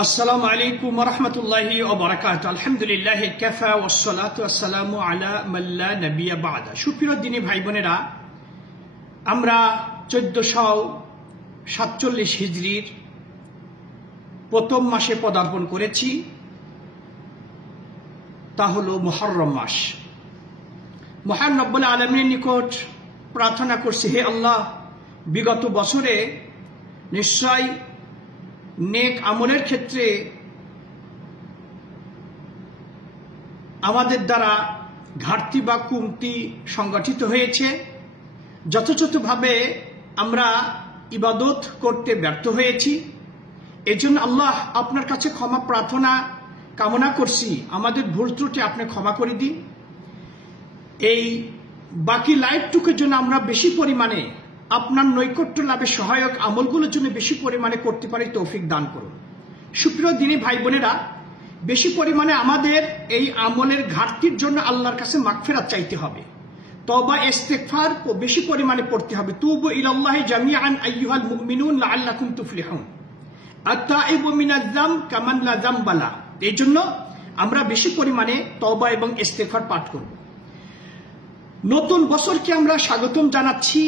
আসসালামু আলাইকুম ওয়া রাহমাতুল্লাহি ওয়া বারাকাতুহু। আলহামদুলিল্লাহি কাফা ওয়াস সালাতু ওয়াস সালামু আলা মান লা নাবিয়্যা বা'দা। সুপ্রিয় দিনী ভাই বোনেরা, আমরা 1447 হিজরির প্রথম মাসে পদার্পণ করেছি, তা হলো মুহররম মাস। মহান রব্বুল আলামিনের নিকট প্রার্থনা করছি, হে আল্লাহ, বিগত বছরে নিশ্চয় নেক আমলের ক্ষেত্রে আমাদের দ্বারা ঘাটতি বা কমতি সংগঠিত হয়েছে। যথাযথভাবে আমরা ইবাদত করতে ব্যর্থ হয়েছি। এজন্য আল্লাহ আপনার কাছে ক্ষমা প্রার্থনা কামনা করছি, আমাদের ভুল ত্রুটি আপনি ক্ষমা করে দিন। এই বাকি লাইফটুকুর জন্য আমরা বেশি পরিমাণে আপনার নৈকট্য লাভে সহায়ক আমলগুলোর জন্য বেশি পরিমাণে করতে পারি তৌফিক দান করুন। সুপ্রিয় দিনী ভাই বোনেরা, বেশি পরিমাণে আমাদের এই আমলের ঘাটতির জন্য আল্লাহর কাছে মাগফিরাত চাইতে হবে, তওবা ইস্তিগফার বেশি পরিমাণে পড়তে হবে। তুবু ইলাল্লাহি জামিআন আইয়ুহাল মুমিনুন লাআল্লাকুম তুফলিহুন, আত-তাইবু মিনাজ যাম কামান লা যামবা লা। এই জন্য আমরা বেশি পরিমাণে তওবা এবং ইস্তিগফার পাঠ করব। নতুন বছরকে আমরা স্বাগতম জানাচ্ছি।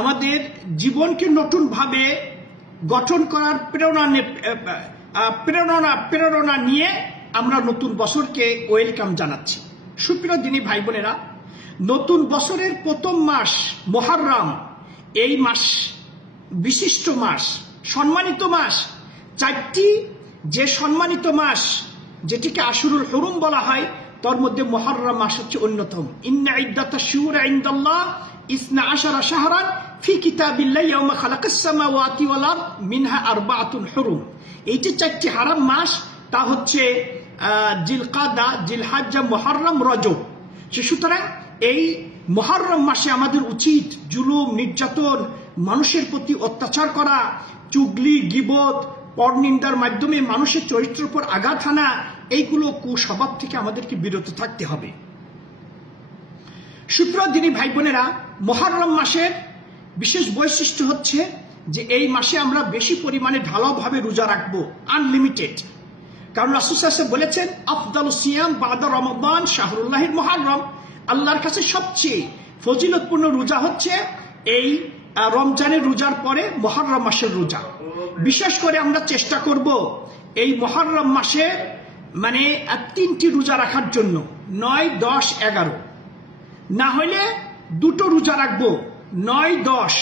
আমাদের জীবনকে নতুনভাবে গঠন করার প্রেরণা নিয়ে আমরা নতুন বছরকে ওয়েলকাম জানাচ্ছি। সুপ্রিয় দিনী ভাই বোনেরা, নতুন বছরের প্রথম মাস মুহররম, এই মাস বিশিষ্ট মাস, সম্মানিত মাস। চারটি যে সম্মানিত মাস, যেটিকে আশুরুল হুরুম বলা হয়, তার মধ্যে মুহররম মাস হচ্ছে অন্যতম। ইন্না ইদ্দাতাশ শুহুরি ইনদাল্লাহ ইসনা আশারা শাহরান ফি কিতাবিল্লাহি ইয়াওমা খালাকাস সামাওয়াতি ওয়াল আরদ মিনহা আরবাআতুন হুরুম। এই যে চারটি হারাম মাস, তা হচ্ছে জিলকাদা, জিলহজ্জা, মুহররম, রজব। সুতরাং এই মুহররম মাসে আমাদের উচিত জুলুম, নির্যাতন, মানুষের প্রতি অত্যাচার করা, চুগলি, গীবত, পরনিন্দার মাধ্যমে মানুষের চরিত্রের উপর আঘাত হানা, এইগুলো কুস্বভাব থেকে আমাদেরকে বিরত থাকতে হবে। সুপ্রিয় দিনী ভাই বোনেরা, মুহররম মাসের বিশেষ বৈশিষ্ট্য হচ্ছে যে এই মাসে আমরা বেশি পরিমাণে ঢালাওভাবে রোজা রাখবো, আনলিমিটেড। কারণ রাসূল সাল্লাল্লাহু আলাইহি ওয়াসাল্লাম বলেছেন, আফদালুস সিয়াম বাদা রমাদান শাহরুল্লাহিল মুহররম। আল্লাহর কাছে সবচেয়ে ফজিলতপূর্ণ রোজা হচ্ছে এই রমজানের রোজার পরে মুহররম মাসের রোজা। বিশেষ করে আমরা চেষ্টা করব এই মুহররম মাসে মানে 3টি রোজা রাখার জন্য, 9, 10, 11। না হলে 2টো রোজা রাখবো, 9, 10।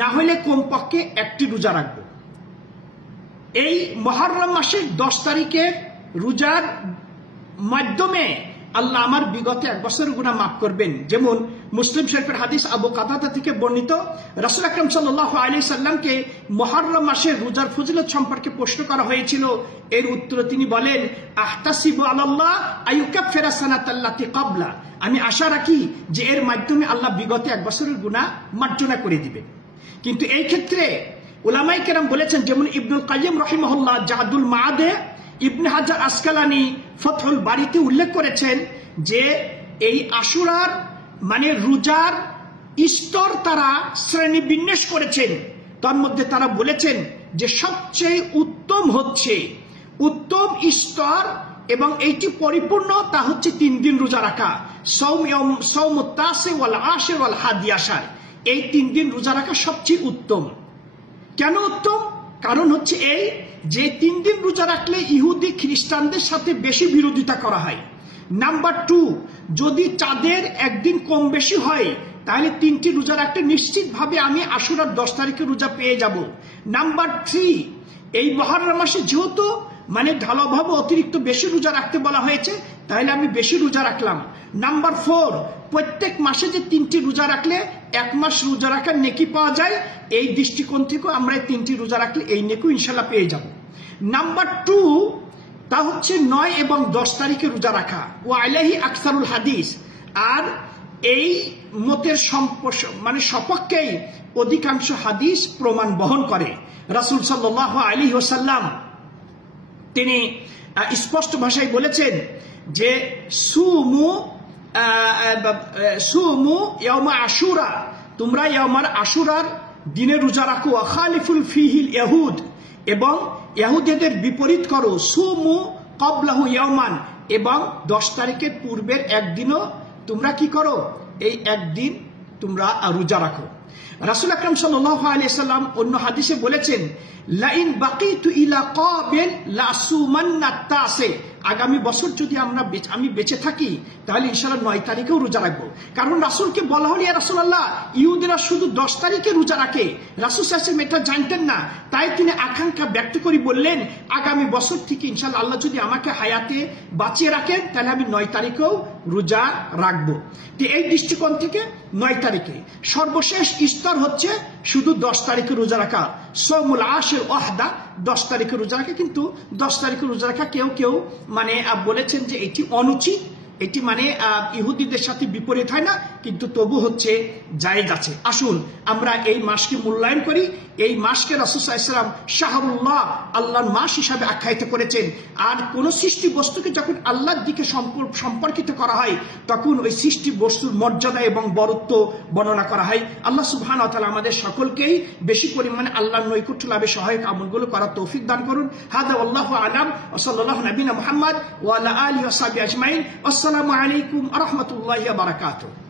না হলে কমপক্ষে 1টি রোজা রাখবো। এই মুহররম মাসের 10 তারিখের রোজার মাধ্যমে আল্লাহ আমার বিগত 1 বছরের গুনাহ মাফ করবেন। যেমন মুসলিম শরীফের হাদিস আবু কাতাদা থেকে বর্ণিত, রাসূল আকরাম সাল্লাল্লাহু আলাইহি সাল্লামকে মুহররম মাসের রোজার ফজিলত সম্পর্কে প্রশ্ন করা হয়েছিল। এর উত্তরে তিনি বলেন, আহতাসিবু আলাল্লাহ আইয়ুকাফিরা সানাতাল্লাতি ক্বাবলা। আমি আশা রাখি যে এর মাধ্যমে আল্লাহ বিগত 1 বছরের গুনাহ মার্জনা করে দিবেন। কিন্তু এই ক্ষেত্রে উলামায়ে কেরাম বলেছেন, যেমন ইবনুল কাইয়্যিম রাহিমাহুল্লাহ জাদুল মাআদে, ইবনে হাজার আসকালানি ফতহুল বারীতে উল্লেখ করেছেন যে এই আশুরার মানে রোজার স্তর তারা শ্রেণী বিন্যাস করেছেন। তার মধ্যে তারা বলেছেন যে সবচেয়ে উত্তম হচ্ছে উত্তম স্তর এবং এইটি পরিপূর্ণ, তা হচ্ছে 3 দিন রোজা রাখা, সাওমুত তাসি ওয়াল আশির ওয়াল হাদি আশার। এই 3 দিন রোজা রাখা সবচেয়ে উত্তম। কেন উত্তম? কারণ হচ্ছে এই যে 3 দিন রোজা রাখলে ইহুদি খ্রিস্টানদের সাথে বেশি বিরোধিতা করা হয়। নাম্বার 2, যদি চাঁদের একদিন কম বেশি হয় তাহলে 3টি রোজা রাখতে নিশ্চিতভাবে আমি আশুরার 10 তারিখে রোজা পেয়ে যাব। নাম্বার 3, এই মুহররম মাসে যেহেতু মানে ঢালাওভাবে অতিরিক্ত বেশি রোজা রাখতে বলা হয়েছে, তাহলে আমি বেশি রোজা রাখলাম। নাম্বার 4, প্রত্যেক মাসে যে 3টি রোজা রাখলে 1 মাস রোজা রাখার নেকি পাওয়া যায়, এই দৃষ্টিকোণ থেকে আমরা এই 3টি রোজা রাখলে এই নেকি ইনশাআল্লাহ পেয়ে যাব। নাম্বার 2, তা হচ্ছে 9 এবং 10 তারিখে রোজা রাখা। ওয়া আলাইহি আকসারুল হাদিস। আর এই মতের মানে সপক্ষেই অধিকাংশ হাদিস প্রমাণ বহন করে। রাসূল সাল্লাল্লাহু আলাইহি ওয়াসাল্লাম তিনি স্পষ্ট ভাষায় বলেছেন যে সুমু ইয়াউমা আশুরা, তোমরা ইয়াউমার আশুরার দিনে রোজা রাখো। খালিফুল ফিহিল ইয়াহুদ, এবং ইহুদীদের বিপরীত করো, সুমু ক্বাবলাহু ইয়াওমান, এবং 10 তারিখের পূর্বের একদিনও তোমরা কি করো, এই একদিন তোমরা রোজা রাখো। রাসূল আকরাম সাল্লাল্লাহু আলাইহি সাল্লাম অন্য হাদিসে বলেছেন, লাইন বাকিতু ইলা কাবিল লাসুমান্না তাসে, আগামী বছর যদি আমি বেঁচে থাকি তাহলে ইনশাআল্লাহ 9 তারিখেও রোজা রাখবো। কারণ রাসূলকে বলা হলো, ইয়া রাসূলুল্লাহ, ইহুদিরা শুধু 10 তারিখে রোজা রাখে। রাসূল সাল্লাল্লাহু আলাইহি ওয়াসাল্লাম এটা জানতেন না, তাই তিনি আকাঙ্ক্ষা ব্যক্ত করে বললেন, আগামী বছর থেকে ইনশাআল্লাহ আল্লাহ যদি আমাকে হায়াতে বাঁচিয়ে রাখেন তাহলে আমি 9 তারিখেও রোজা রাখবো। তো এই দৃষ্টিকোণ থেকে 9 তারিখে সর্বশেষ স্তর হচ্ছে শুধু 10 তারিখে রোজা রাখা, সওমুল আশির ওয়াহদা, 10 তারিখে রোজা রাখা। কিন্তু 10 তারিখে রোজা রাখা কেউ কেউ মানে বলেছেন যে এটি অনুচিত, এটি মানে ইহুদিদের সাথে বিপরীত হয় না, কিন্তু তবু হচ্ছে জায়েজ আছে। আসুন আমরা এই মাসকে মূল্যায়ন করি। এই মাসকে রাসূল সাল্লাল্লাহু আলাইহি ওয়াসাল্লাম শাহরুল্লাহ, আল্লাহর মাস হিসাবে আখ্যায়িত করেছেন। আর কোন সৃষ্টি বস্তুকে যখন আল্লাহর দিকে সম্পর্কিত করা হয় তখন ওই সৃষ্টি বস্তুর মর্যাদা এবং বরত্ব বর্ণনা করা হয়। আল্লাহ সুবহানাহু ওয়া তাআলা আমাদের সকলকেই বেশি পরিমাণে আল্লাহর নৈকট্য লাভে সহায়ক আমলগুলো করার তৌফিক দান করুন। হাদা ওয়াল্লাহু আ'লাম ওয়া সাল্লাল্লাহু নবিনা মুহাম্মদ ওয়া আলা আলিহি ওয়া সাহবিহি আজমাইন। আসসালামু আলাইকুম ওয়া রাহমাতুল্লাহি ওয়া বারাকাতুহু।